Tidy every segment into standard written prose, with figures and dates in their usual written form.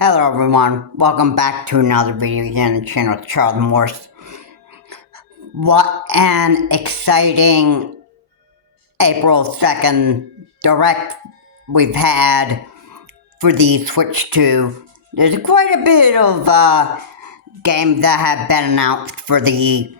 Hello everyone, welcome back to another video here on the channel, Charles Morse. What an exciting April 2nd direct we've had for the Switch 2. There's quite a bit of games that have been announced for the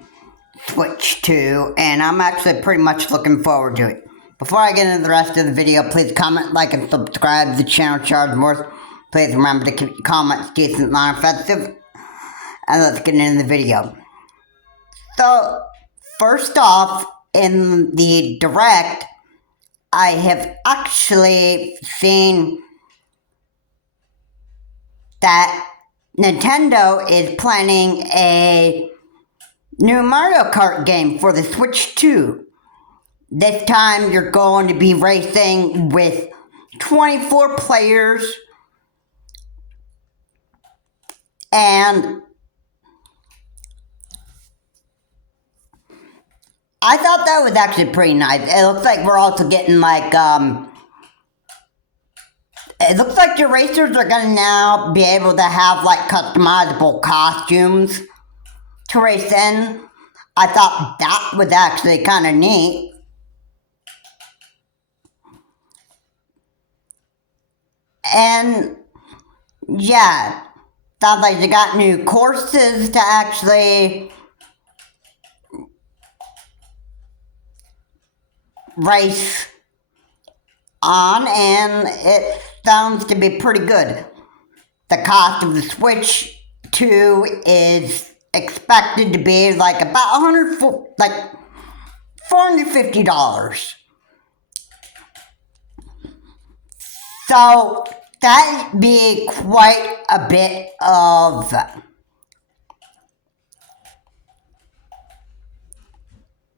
Switch 2, and I'm actually pretty much looking forward to it. Before I get into the rest of the video, please comment, like, and subscribe to the channel, Charles Morse. Please remember to keep your comments decent, non-offensive. And let's get into the video. So, first off, in the direct, I have actually seen that Nintendo is planning a new Mario Kart game for the Switch 2. This time you're going to be racing with 24 players, and I thought that was actually pretty nice. It looks like we're also getting like, it looks like the racers are gonna now be able to have like customizable costumes to race in. I thought that was actually kind of neat. And yeah, sounds like they got new courses to actually race on, and it sounds to be pretty good. The cost of the Switch 2 is expected to be like about $450. So that'd be quite a bit of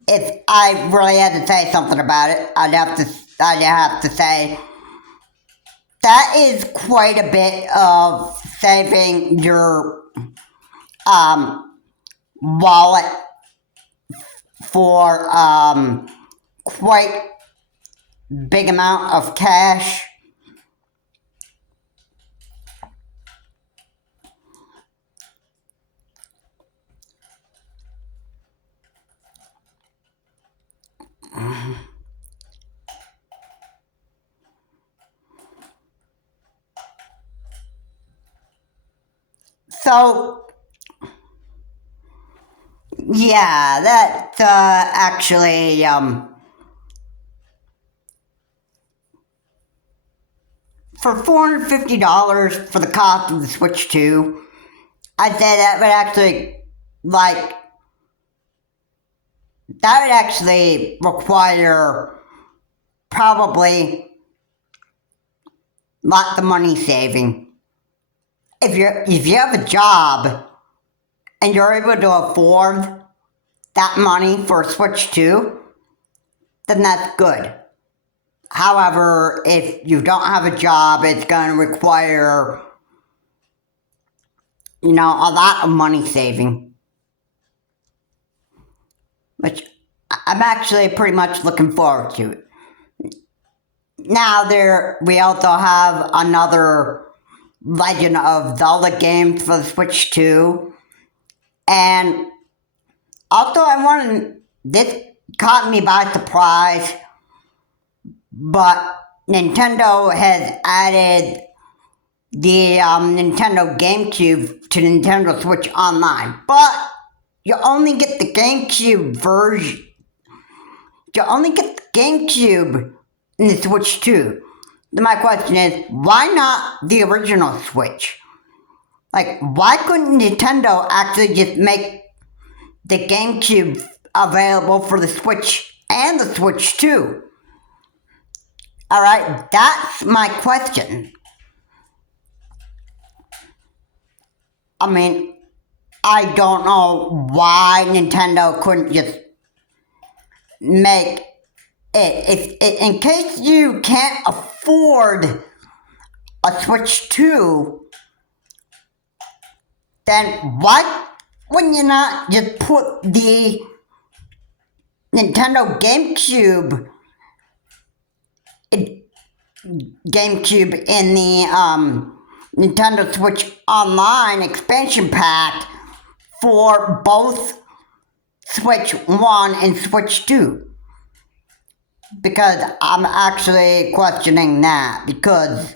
if I really had to say something about it, I'd have to say that is quite a bit of saving your wallet for quite big amount of cash. So, yeah, that actually, for $450 for the cost of the Switch 2, I'd say that would actually, that would actually require probably lots of money saving. If you have a job and you're able to afford that money for a Switch 2, then that's good. However, if you don't have a job, it's going to require, a lot of money saving. Which I'm actually pretty much looking forward to it. Now we also have another Legend of Zelda game for the Switch 2. And also this caught me by surprise, but Nintendo has added the Nintendo GameCube to Nintendo Switch Online. But you only get the GameCube version. You only get the GameCube in the Switch 2. My question is, why not the original Switch? Why couldn't Nintendo actually just make the GameCube available for the Switch and the Switch 2? Alright, that's my question. I mean, I don't know why Nintendo couldn't just make it. In case you can't afford a Switch 2, then why wouldn't you not just put the Nintendo GameCube in the Nintendo Switch Online expansion pack for both Switch 1 and Switch 2. Because I'm actually questioning that. Because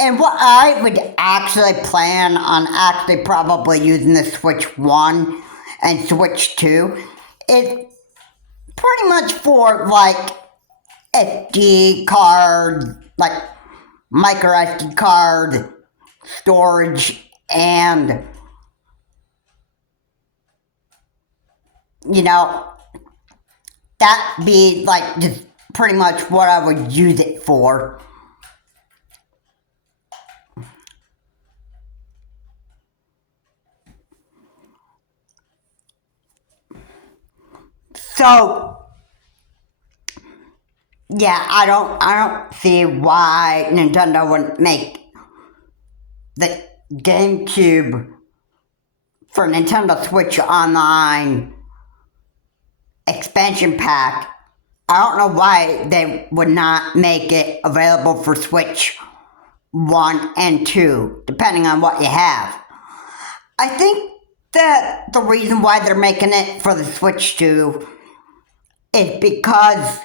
and what I would actually plan on actually probably using the Switch 1 and Switch 2 is pretty much for like SD card, like micro SD card storage, and that be like just pretty much what I would use it for. So yeah, I don't see why Nintendo wouldn't make the GameCube for Nintendo Switch Online expansion pack. I don't know why they would not make it available for Switch 1 and 2, depending on what you have. I think that the reason why they're making it for the Switch 2 is because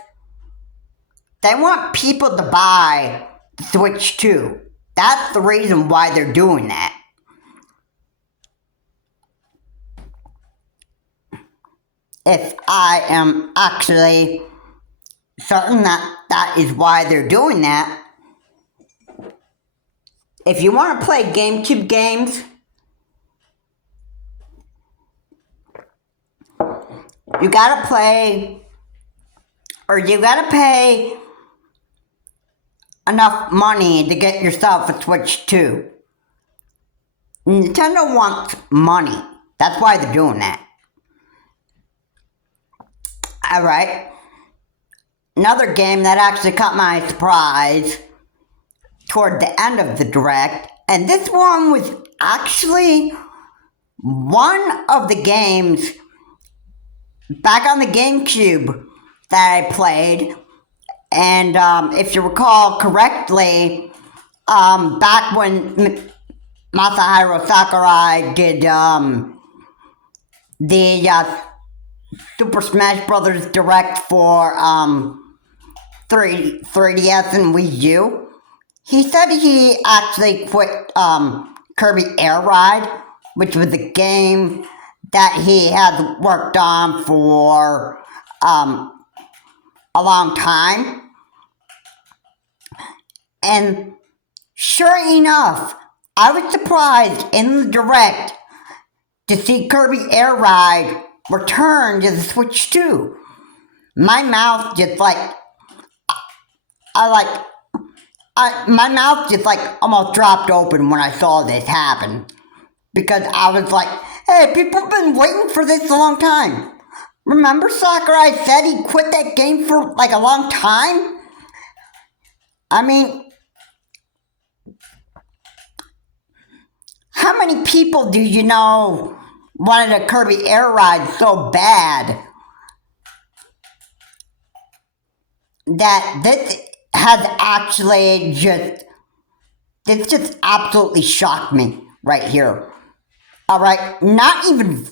they want people to buy the Switch 2. That's the reason why they're doing that. If I am actually certain that is why they're doing that. If you want to play GameCube games, you gotta play, or you gotta pay enough money to get yourself a Switch 2. Nintendo wants money. That's why they're doing that. Alright. Another game that actually caught my surprise toward the end of the Direct, and this one was actually one of the games back on the GameCube that I played. And if you recall correctly, back when Masahiro Sakurai did the Super Smash Bros. Direct for 3DS and Wii U, he said he actually quit Kirby Air Ride, which was a game that he had worked on for a long time. And sure enough, I was surprised in the Direct to see Kirby Air Ride return to the Switch 2. My mouth just my mouth just almost dropped open when I saw this happen. Because I was like, hey, people have been waiting for this a long time. Remember Sakurai said he quit that game for a long time? I mean, how many people do you know wanted a Kirby Air Ride so bad that this has actually just absolutely shocked me right here. Alright, not even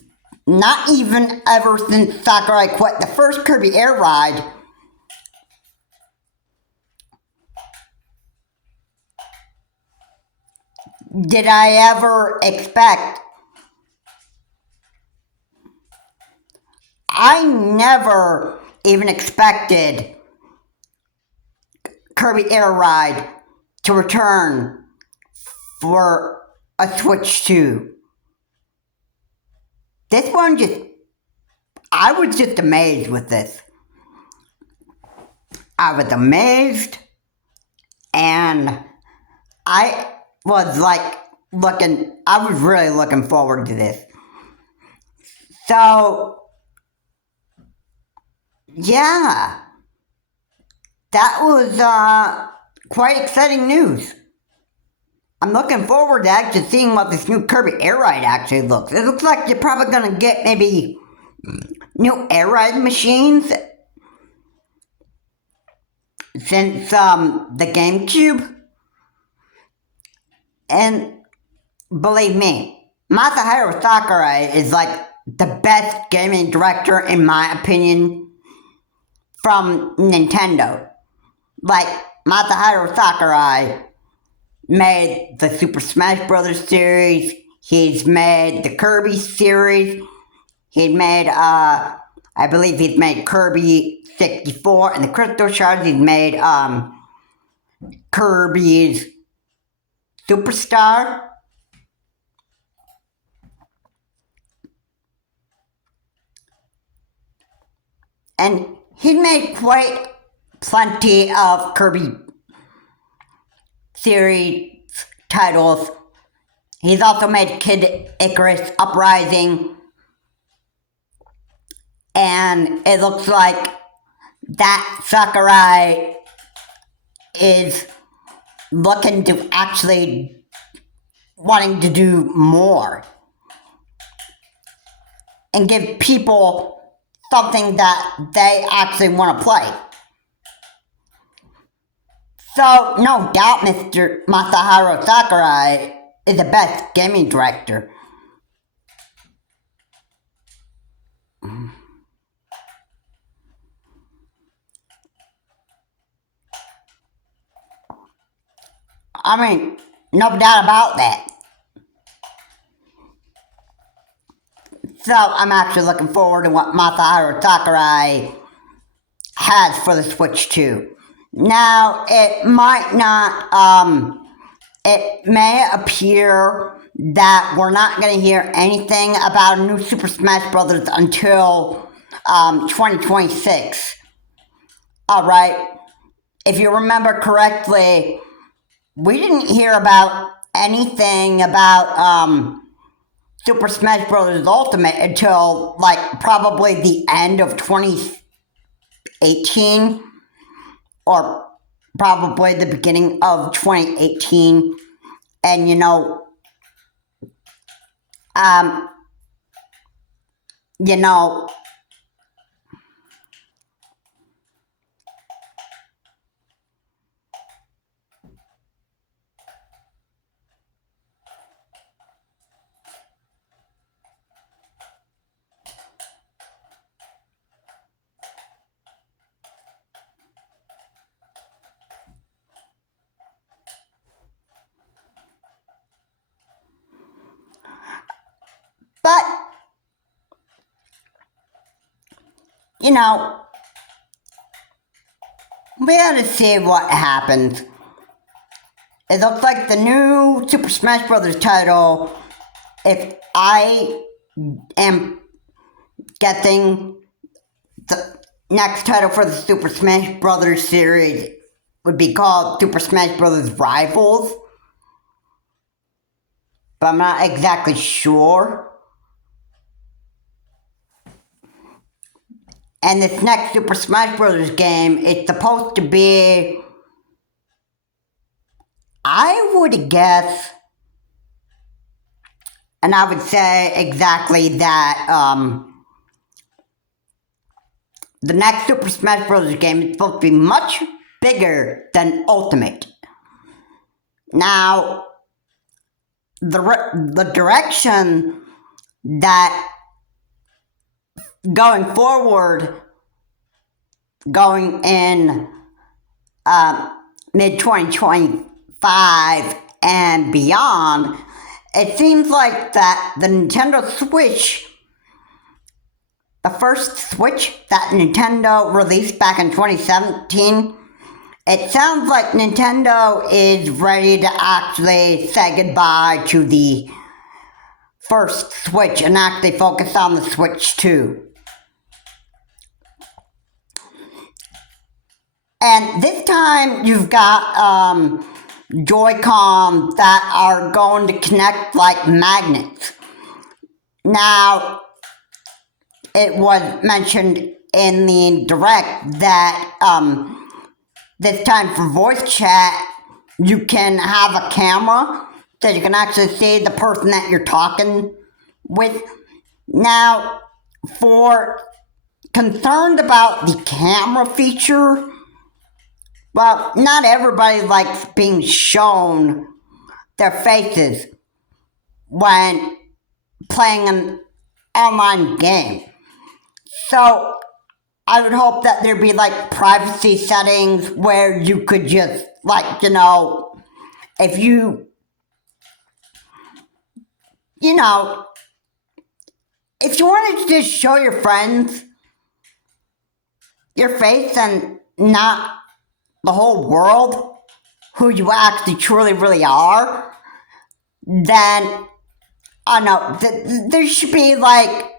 ever since Sakurai quit the first Kirby Air Ride did I ever expect. I never even expected Kirby Air Ride to return for a Switch 2. This one I was just amazed with this. I was amazed, and I was I was really looking forward to this. So, yeah, that was quite exciting news. I'm looking forward to actually seeing what this new Kirby Air Ride actually looks. It looks like you're probably going to get maybe new Air Ride machines since the GameCube. And believe me, Masahiro Sakurai is like the best gaming director, in my opinion, from Nintendo. Like, Masahiro Sakurai made the Super Smash Bros. Series, he's made the Kirby series, he made, I believe he's made Kirby 64 and the Crystal Shards, he's made, Kirby's Superstar. And he made quite plenty of Kirby series titles. He's also made Kid Icarus Uprising. And it looks like that Sakurai is looking to actually wanting to do more and give people something that they actually want to play. So, no doubt Mr. Masahiro Sakurai is the best gaming director. I mean, no doubt about that. So, I'm actually looking forward to what Masahiro Sakurai has for the Switch 2. Now, it might not, it may appear that we're not going to hear anything about a new Super Smash Bros. Until 2026. Alright, if you remember correctly, we didn't hear about anything about Super Smash Bros. Ultimate until like probably the end of 2018 or probably the beginning of 2018. And you know, but you know, we have to see what happens. It looks like the new Super Smash Bros. Title, if I am guessing, the next title for the Super Smash Bros. Series would be called Super Smash Bros. Rivals. But I'm not exactly sure. And this next Super Smash Bros. Game, it's supposed to be, I would guess, and I would say exactly that, the next Super Smash Bros. Game is supposed to be much bigger than Ultimate. Now, the direction that going forward, going in mid-2025 and beyond, it seems like that the Nintendo Switch, the first Switch that Nintendo released back in 2017, it sounds like Nintendo is ready to actually say goodbye to the first Switch and actually focus on the Switch 2. And this time you've got Joy-Con that are going to connect like magnets. Now, it was mentioned in the direct that this time for voice chat, you can have a camera so you can actually see the person that you're talking with. Now, for concerned about the camera feature, Well, not everybody likes being shown their faces when playing an online game. So I would hope that there'd be like privacy settings where you could just like, if you know, if you wanted to just show your friends your face and not the whole world who you actually truly really are, then I don't know, there should be like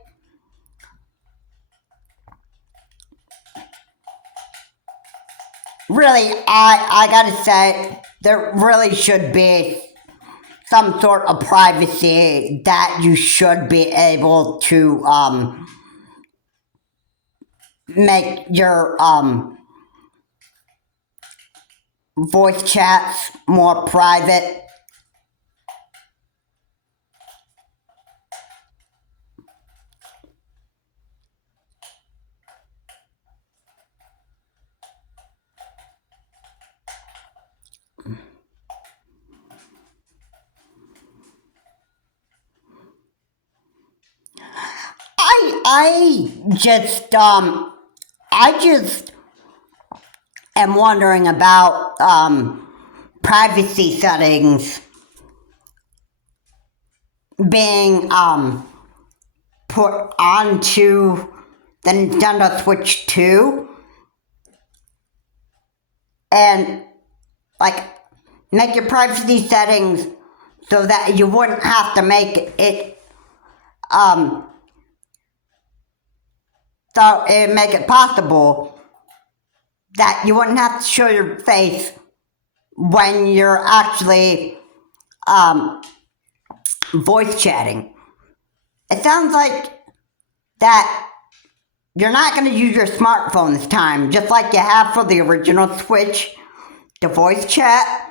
really, I gotta say, there really should be some sort of privacy that you should be able to make your voice chats more private. I just am wondering about privacy settings being put onto the Nintendo Switch 2 and like make your privacy settings so that you wouldn't have to make it so it make it possible that you wouldn't have to show your face when you're actually voice chatting. It sounds like that you're not going to use your smartphone this time, just like you have for the original Switch to voice chat.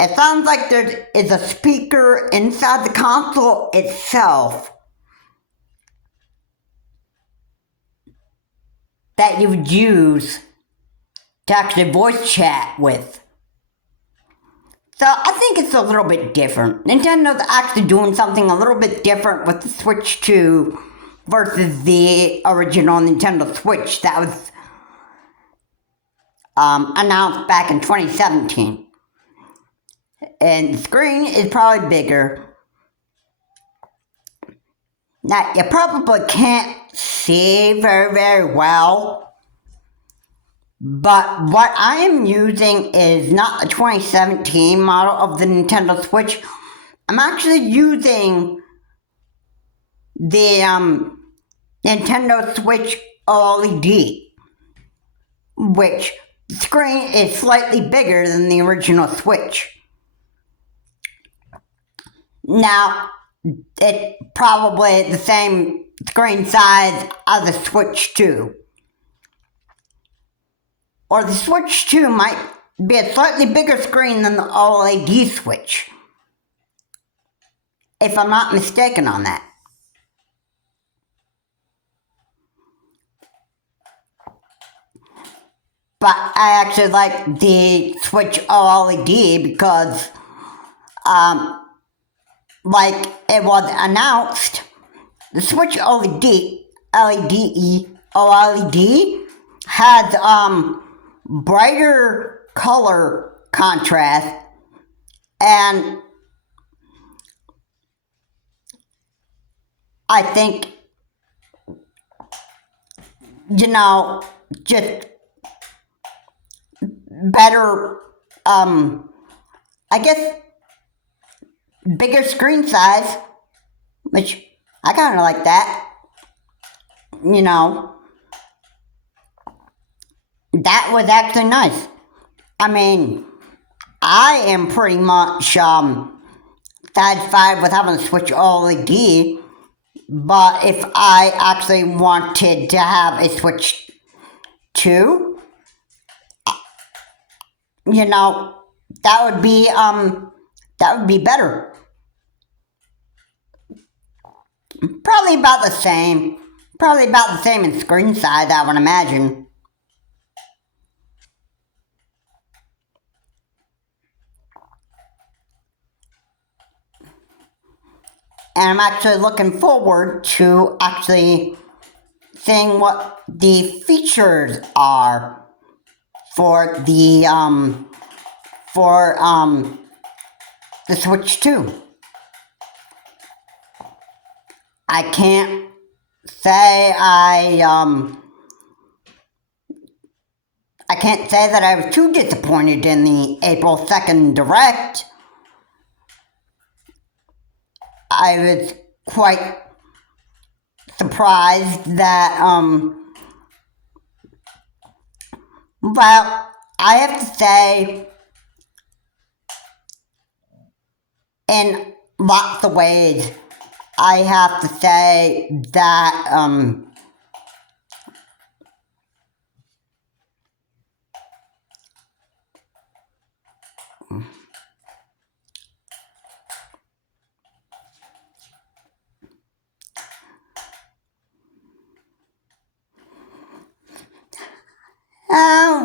It sounds like there is a speaker inside the console itself that you would use to actually voice chat with. So I think it's a little bit different. Nintendo's actually doing something a little bit different with the Switch 2 versus the original Nintendo Switch that was announced back in 2017. And the screen is probably bigger. Now, you probably can't see very, very well. But what I am using is not the 2017 model of the Nintendo Switch. I'm actually using the Nintendo Switch OLED, which the screen is slightly bigger than the original Switch. Now, it's probably the same screen size as the Switch 2. Or the Switch 2 might be a slightly bigger screen than the OLED Switch, if I'm not mistaken on that. But I actually like the Switch OLED because, like it was announced, the Switch OLED has brighter color contrast and I think, just better, I guess, bigger screen size, which I kind of like that. That was actually nice. I mean, I am pretty much satisfied with having a Switch OLED, but if I actually wanted to have a Switch 2, that would be better. Probably about the same. Probably about the same in screen size, I would imagine. And I'm actually looking forward to actually seeing what the features are for the Switch 2. I can't say I can't say that I was too disappointed in the April 2nd Direct. I was quite surprised that, well, I have to say, in lots of ways, I have to say that,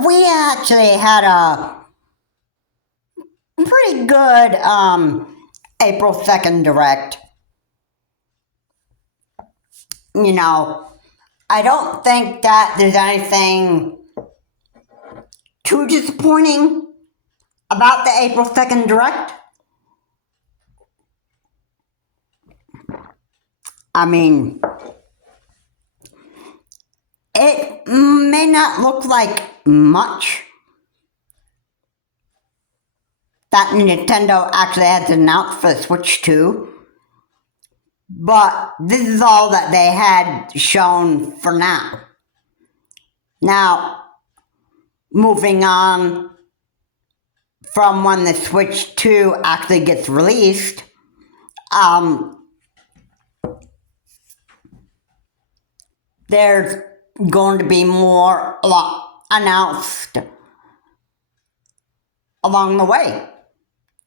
we actually had a pretty good April 2nd Direct. You know, I don't think that there's anything too disappointing about the April 2nd Direct. I mean, it may not look like much that Nintendo actually had announced for the Switch 2, but this is all that they had shown for now. Now, moving on from when the Switch 2 actually gets released, there's going to be more announced along the way.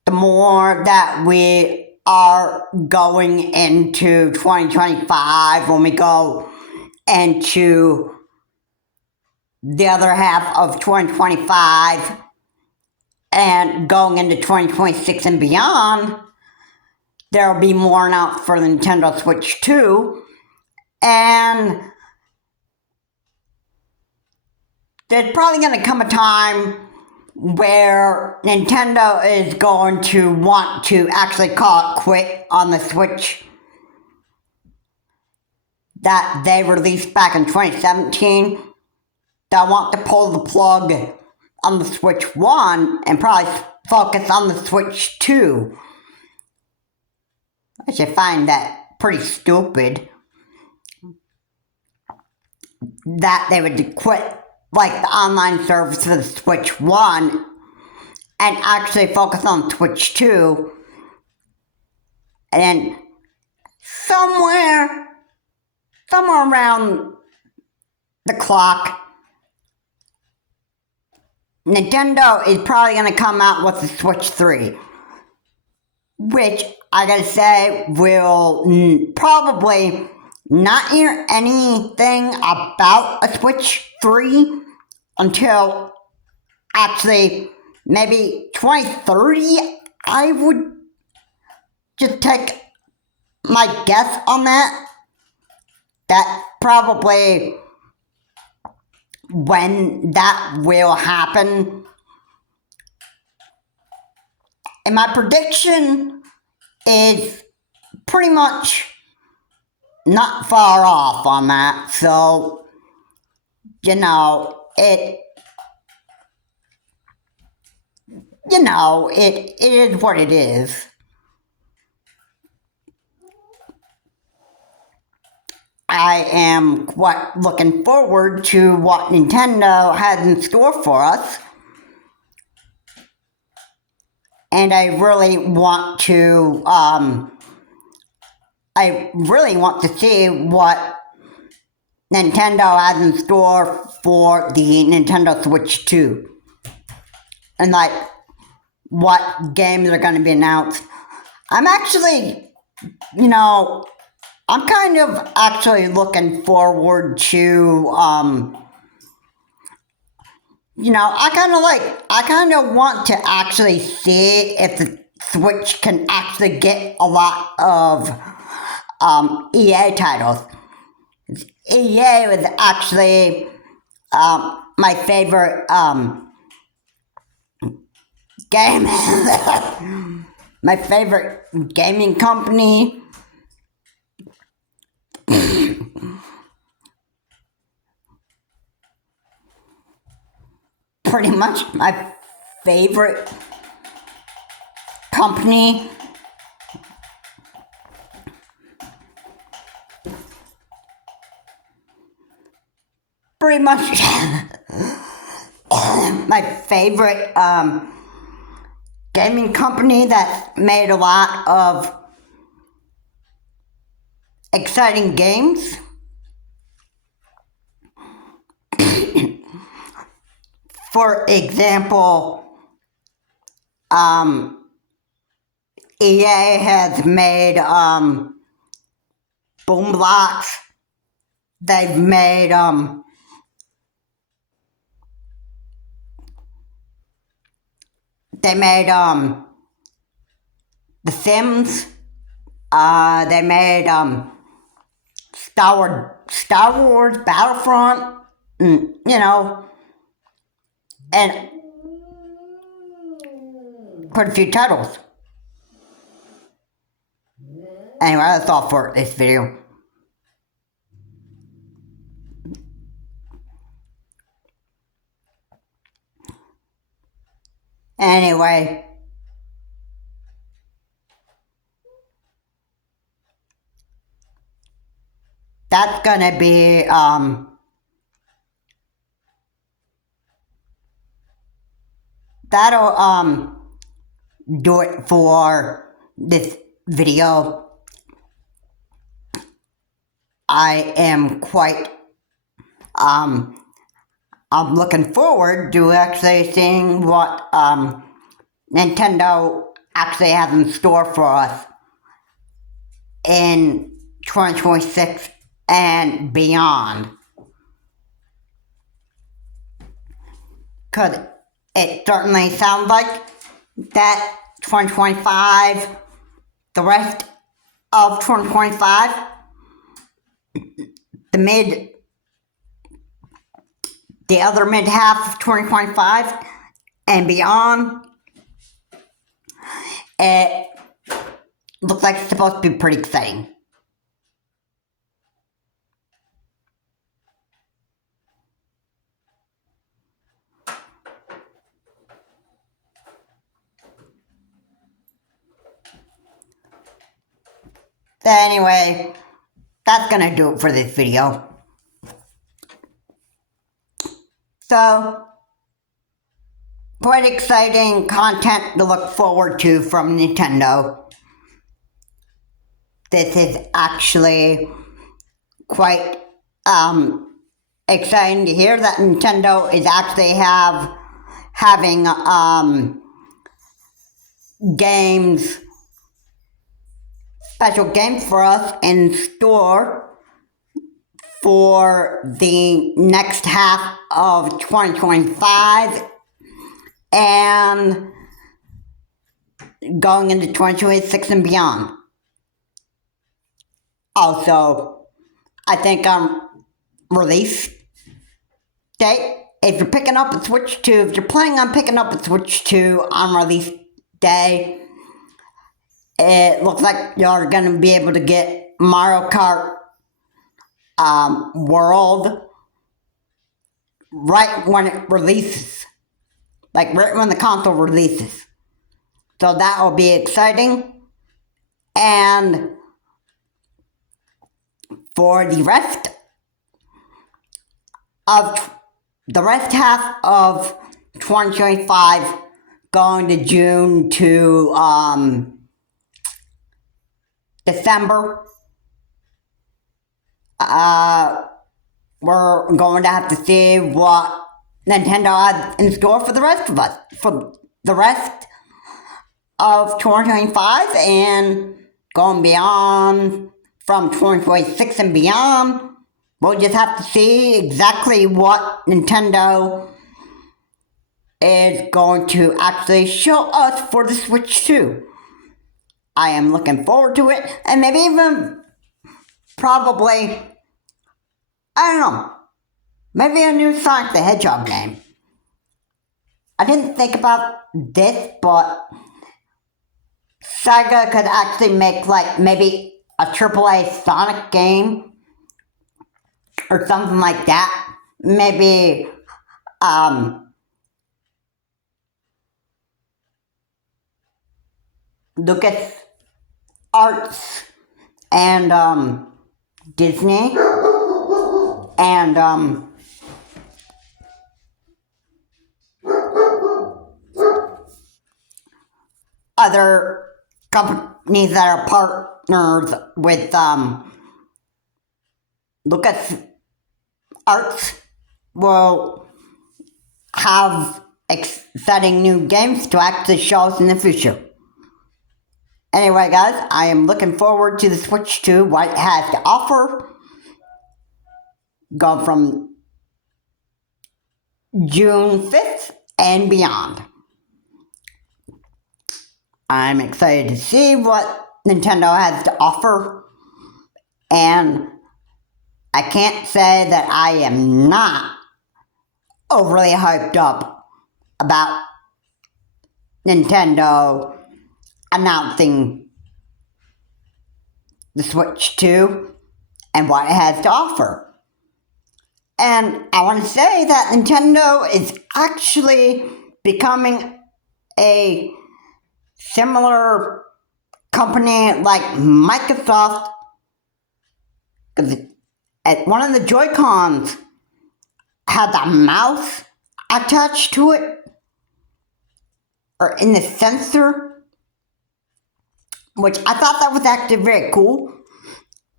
The more that we are going into 2025, when we go into the other half of 2025 and going into 2026 and beyond, there will be more announced for the Nintendo Switch 2, and there's probably going to come a time where Nintendo is going to want to actually call it quit on the Switch that they released back in 2017. They'll want to pull the plug on the Switch 1 and probably focus on the Switch 2. I should find that pretty stupid that they would quit like the online service for the Switch 1 and actually focus on Switch 2. And then somewhere around the clock, Nintendo is probably going to come out with the Switch 3, which I gotta say will probably not hear anything about a Switch 3 until actually maybe 2030. I would just take my guess on that. That probably when that will happen. And my prediction is pretty much not far off on that. So, it is what it is. I am quite looking forward to what Nintendo has in store for us. And I really want to see what Nintendo has in store for the Nintendo Switch 2. And like what games are going to be announced. I'm actually, I'm kind of actually looking forward to, I kind of want to actually see if the Switch can actually get a lot of EA titles. EA was actually my favorite game, my favorite gaming company. Pretty much my favorite company. Pretty much my favorite gaming company that made a lot of exciting games. For example, EA has made Boom Blocks. They've made The Sims. They made Star Wars Battlefront. You know, and quite a few titles. Anyway, that's all for this video. Anyway, that's gonna be that'll do it for this video. I am quite I'm looking forward to actually seeing what Nintendo actually has in store for us in 2026 and beyond. Because it certainly sounds like that 2025, the rest of 2025, the other mid half of 2025 and beyond, it looks like it's supposed to be pretty exciting. So anyway, that's gonna do it for this video. So, quite exciting content to look forward to from Nintendo. This is actually quite exciting to hear that Nintendo is actually having games, special games for us in store for the next half of 2025 and going into 2026 and beyond. Also, I think release date, if you're planning on picking up a Switch 2 on release day, it looks like you're going to be able to get Mario Kart World right when it releases. Like right when the console releases. So that will be exciting. And for the rest half of 2025, going to June to December, we're going to have to see what Nintendo has in store for the rest of us, for the rest of 2025 and going beyond from 2026 and beyond. We'll just have to see exactly what Nintendo is going to actually show us for the Switch 2. I am looking forward to it, and maybe even probably, I don't know, maybe a new Sonic the Hedgehog game. I didn't think about this, but Sega could actually make like maybe a AAA Sonic game or something like that. Maybe Lucas Arts and Disney and other companies that are partners with Lucas Arts will have exciting new games to actually show us in the future. Anyway, guys, I am looking forward to the Switch 2, what it has to offer. Go from June 5th and beyond. I'm excited to see what Nintendo has to offer, and I can't say that I am not overly hyped up about Nintendo announcing the Switch 2 and what it has to offer. And I want to say that Nintendo is actually becoming a similar company like Microsoft, because one of the Joy-Cons had a mouse attached to it, or in the sensor, which I thought that was actually very cool.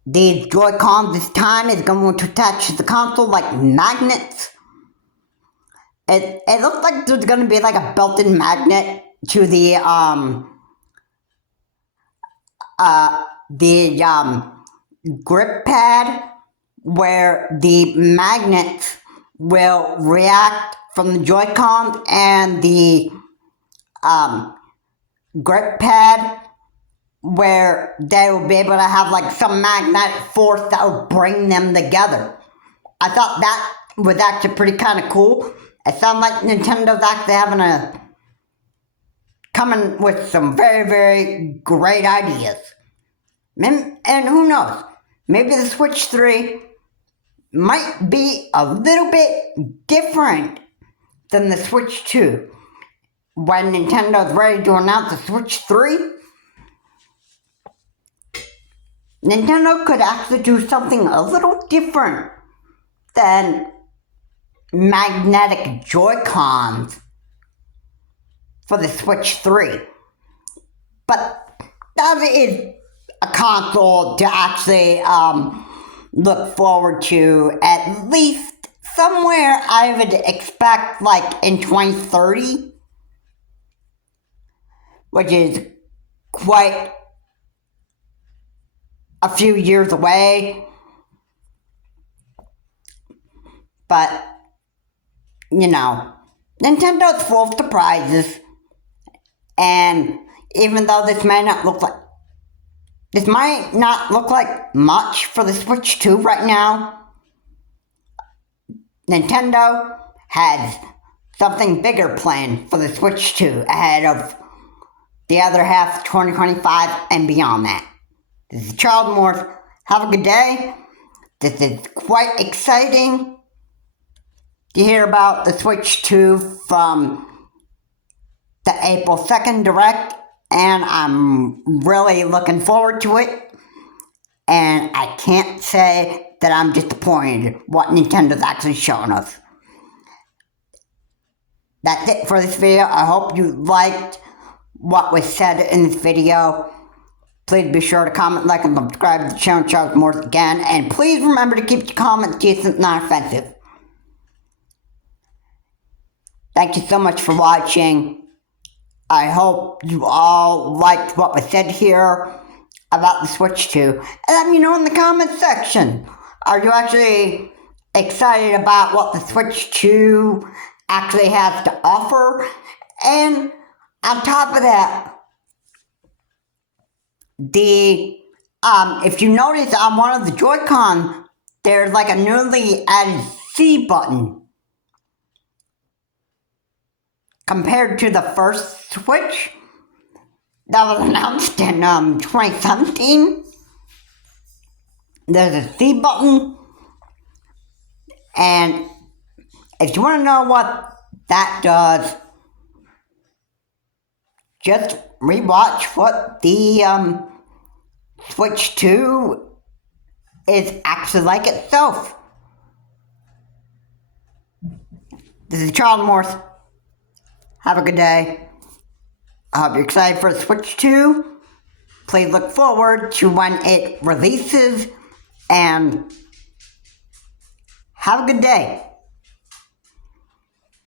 The Joy-Con this time is going to attach to the console like magnets. It looks like there's going to be like a built-in magnet to the grip pad, where the magnets will react from the Joy-Con and the grip pad, where they will be able to have like some magnetic force that will bring them together. I thought that was actually pretty kind of cool. It sounds like Nintendo's actually coming with some very, very great ideas. And who knows, maybe the Switch 3 might be a little bit different than the Switch 2. When Nintendo's ready to announce the Switch 3, Nintendo could actually do something a little different than magnetic Joy-Cons for the Switch 3. But that is a console to actually look forward to, at least somewhere I would expect like in 2030, which is quite a few years away. But, you know, Nintendo's full of surprises, and even though this might not look like much for the Switch 2 right now, Nintendo has something bigger planned for the Switch 2 ahead of the other half of 2025 and beyond that. This is Charles Morse. Have a good day. This is quite exciting to hear about the Switch 2 from the April 2nd Direct, and I'm really looking forward to it. And I can't say that I'm disappointed what Nintendo's actually showing us. That's it for this video. I hope you liked what was said in this video. Please be sure to comment, like, and subscribe to the channel, Charles Morse again. And please remember to keep your comments decent, not offensive. Thank you so much for watching. I hope you all liked what was said here about the Switch 2. And let me know in the comments section. Are you actually excited about what the Switch 2 actually has to offer? And on top of that, the If you notice on one of the Joy-Con, there's like a newly added C button. Compared to the first Switch that was announced in 2017, there's a C button. And if you want to know what that does, just rewatch what the Switch 2 is actually like itself. This is Charles Morse. Have a good day. I hope you're excited for Switch 2. Please look forward to when it releases, and have a good day.